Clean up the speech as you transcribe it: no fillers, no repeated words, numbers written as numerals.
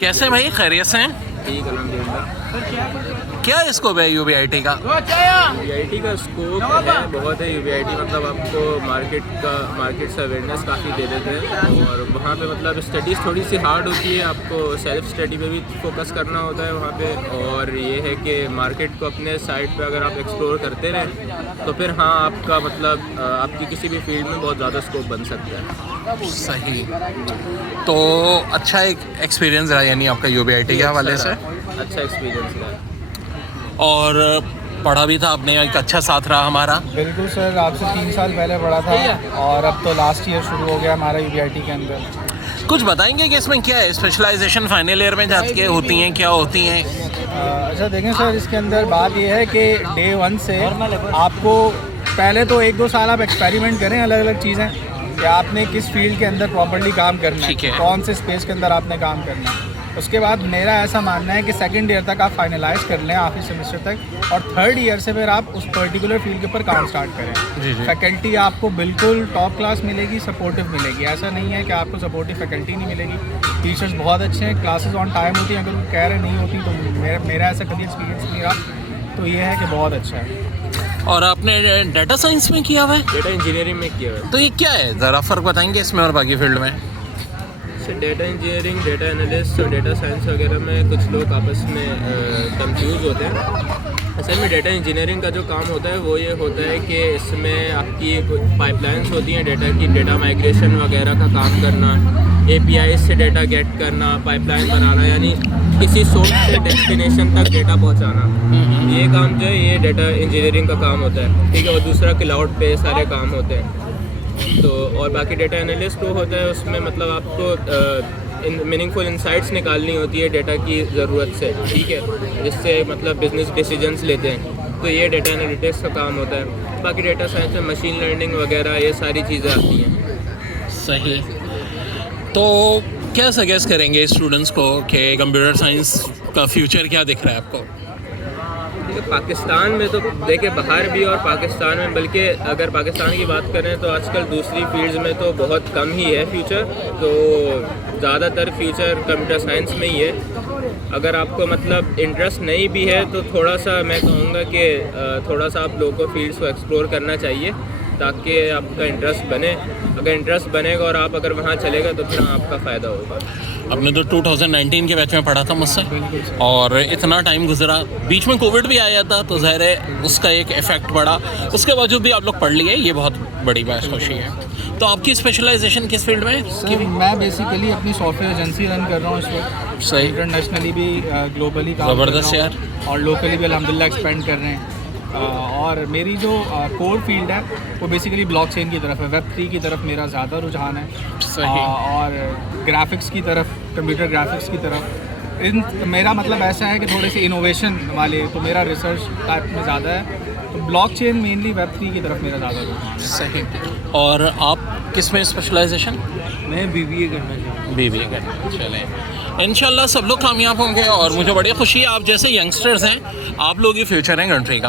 कैसे भाई, खैरियत से हैं? ठीक अल्हम्दुलिल्लाह। क्या स्कोप है यूबीआईटी का? यूबीआईटी का स्कोप है बहुत है। यूबीआईटी मतलब आपको मार्केट से अवेयरनेस काफ़ी दे देते हैं और वहाँ पे मतलब स्टडीज़ थोड़ी सी हार्ड होती है, आपको सेल्फ स्टडी पे भी फोकस करना होता है वहाँ पे। और ये है कि मार्केट को अपने साइड पे अगर आप एक्सप्लोर करते रहें तो फिर हाँ आपका मतलब आपकी किसी भी फील्ड में बहुत ज़्यादा स्कोप बन सकता है। सही। तो अच्छा एक एक्सपीरियंस रहा यानी आपका यूबीआईटी के हवाले से? अच्छा एक्सपीरियंस रहा और पढ़ा भी था आपने, एक अच्छा साथ रहा हमारा? बिल्कुल सर, आपसे 3 साल पहले पढ़ा था और अब तो लास्ट ईयर शुरू हो गया हमारा यूबीआईटी के अंदर। कुछ बताएंगे कि इसमें क्या है? स्पेशलाइजेशन फाइनल ईयर में जाके होती हैं, क्या होती हैं? अच्छा देखें सर, इसके अंदर बात यह है कि डे 1 से आपको पहले तो 1-2 साल आप एक्सपेरिमेंट करें अलग अलग चीज़ें कि आपने किस फील्ड के अंदर प्रॉपर्ली काम करना ठीक है, है। कौन से स्पेस के अंदर आपने काम करना है। उसके बाद मेरा ऐसा मानना है कि सेकंड ईयर तक आप फाइनलाइज कर लें, आखिरी सेमेस्टर तक, और थर्ड ईयर से फिर आप उस पर्टिकुलर फील्ड के ऊपर काम स्टार्ट जी, करें। जी। फैकल्टी आपको बिल्कुल टॉप क्लास मिलेगी, सपोर्टिव मिलेगी। ऐसा नहीं है कि आपको सपोर्टिव फैकल्टी नहीं मिलेगी। टीचर्स बहुत अच्छे हैं, क्लासेस ऑन टाइम होती हैं। अगर वो कह रहे नहीं होती तो मेरा ऐसा कभी एक्सपीरियंस नहीं रहा, तो ये है कि बहुत अच्छा है। और आपने डाटा साइंस में किया हुआ है? डेटा इंजीनियरिंग में किया हुआ है। तो ये क्या है, ज़रा फ़र्क बताएंगे इसमें और बाकी फील्ड में? डेटा इंजीनियरिंग, डेटा एनालिस्ट और डेटा साइंस वगैरह में कुछ लोग आपस में कंफ्यूज होते हैं। असल में डेटा इंजीनियरिंग का जो काम होता है वो ये होता है कि इसमें आपकी कुछ पाइपलाइंस होती हैं डेटा की, डेटा माइग्रेशन वगैरह का काम करना, एपीआई से डेटा गेट करना, पाइपलाइन बनाना, यानी किसी सोर्स से डेस्टिनेशन तक डेटा पहुंचाना। ये काम जो है ये डेटा इंजीनियरिंग का काम होता है, ठीक है। और दूसरा क्लाउड पे सारे काम होते हैं। तो और बाकी डेटा एनालिस्ट वो होता है, उसमें मतलब आपको मीनिंगफुल इंसाइट्स निकालनी होती है डेटा की ज़रूरत से, ठीक है, जिससे मतलब बिजनेस डिसीजंस लेते हैं। तो ये डेटा एनालिटिक्स का काम होता है। बाकी डेटा साइंस में मशीन लर्निंग वगैरह ये सारी चीज़ें आती हैं। सही। तो क्या सजेस्ट करेंगे स्टूडेंट्स को कि कंप्यूटर साइंस का फ्यूचर क्या दिख रहा है आपको? पाकिस्तान में तो देखिए बाहर भी और पाकिस्तान में, बल्कि अगर पाकिस्तान की बात करें तो आजकल दूसरी फील्ड्स में तो बहुत कम ही है फ्यूचर। तो ज़्यादातर फ्यूचर कंप्यूटर साइंस में ही है। अगर आपको मतलब इंटरेस्ट नहीं भी है तो थोड़ा सा मैं कहूँगा कि थोड़ा सा आप लोगों को फील्ड्स को एक्सप्लोर करना चाहिए ताकि आपका इंटरेस्ट बने। अगर इंटरेस्ट बनेगा और आप अगर वहाँ चलेगा तो फिर आपका फ़ायदा होगा। आपने तो 2019 के बैच में पढ़ा था मुझसे, और इतना टाइम गुजरा, बीच में कोविड भी आया था, तो ज़ाहिर है उसका एक इफ़ेक्ट पड़ा। उसके बावजूद भी आप लोग पढ़ लिए, ये बहुत बड़ी बात खुशी है। तो आपकी स्पेशलाइजेशन किस फील्ड में है? सर मैं बेसिकली अपनी सॉफ्टवेयर एजेंसी रन कर रहा हूँ इस वक्त। सही। इंटरनेशनली भी ग्लोबली काम ज़बरदस्त कर रहा हूँ और लोकली भी अल्हम्दुलिल्लाह एक्सपेंड कर रहे हैं। और मेरी जो कोर फील्ड है वो बेसिकली ब्लॉकचेन की तरफ है, वेब3 की तरफ मेरा ज़्यादा रुझान है। सही। और ग्राफिक्स की तरफ, कंप्यूटर ग्राफिक्स की तरफ मेरा मतलब ऐसा है कि थोड़े से इनोवेशन वाले, तो मेरा रिसर्च टाइप में ज़्यादा है। तो ब्लॉकचेन मेनली वेब3 की तरफ मेरा ज़्यादा रुझान है। सही। और आप किस में स्पेशलाइजेशन? मैं बीबीए करना चाहता हूँ। बीबीए करना। चलें, इंशाल्लाह सब लोग कामयाब होंगे और मुझे बड़ी खुशी है, आप जैसे यंगस्टर्स हैं, आप लोग ही फ्यूचर हैं कंट्री का।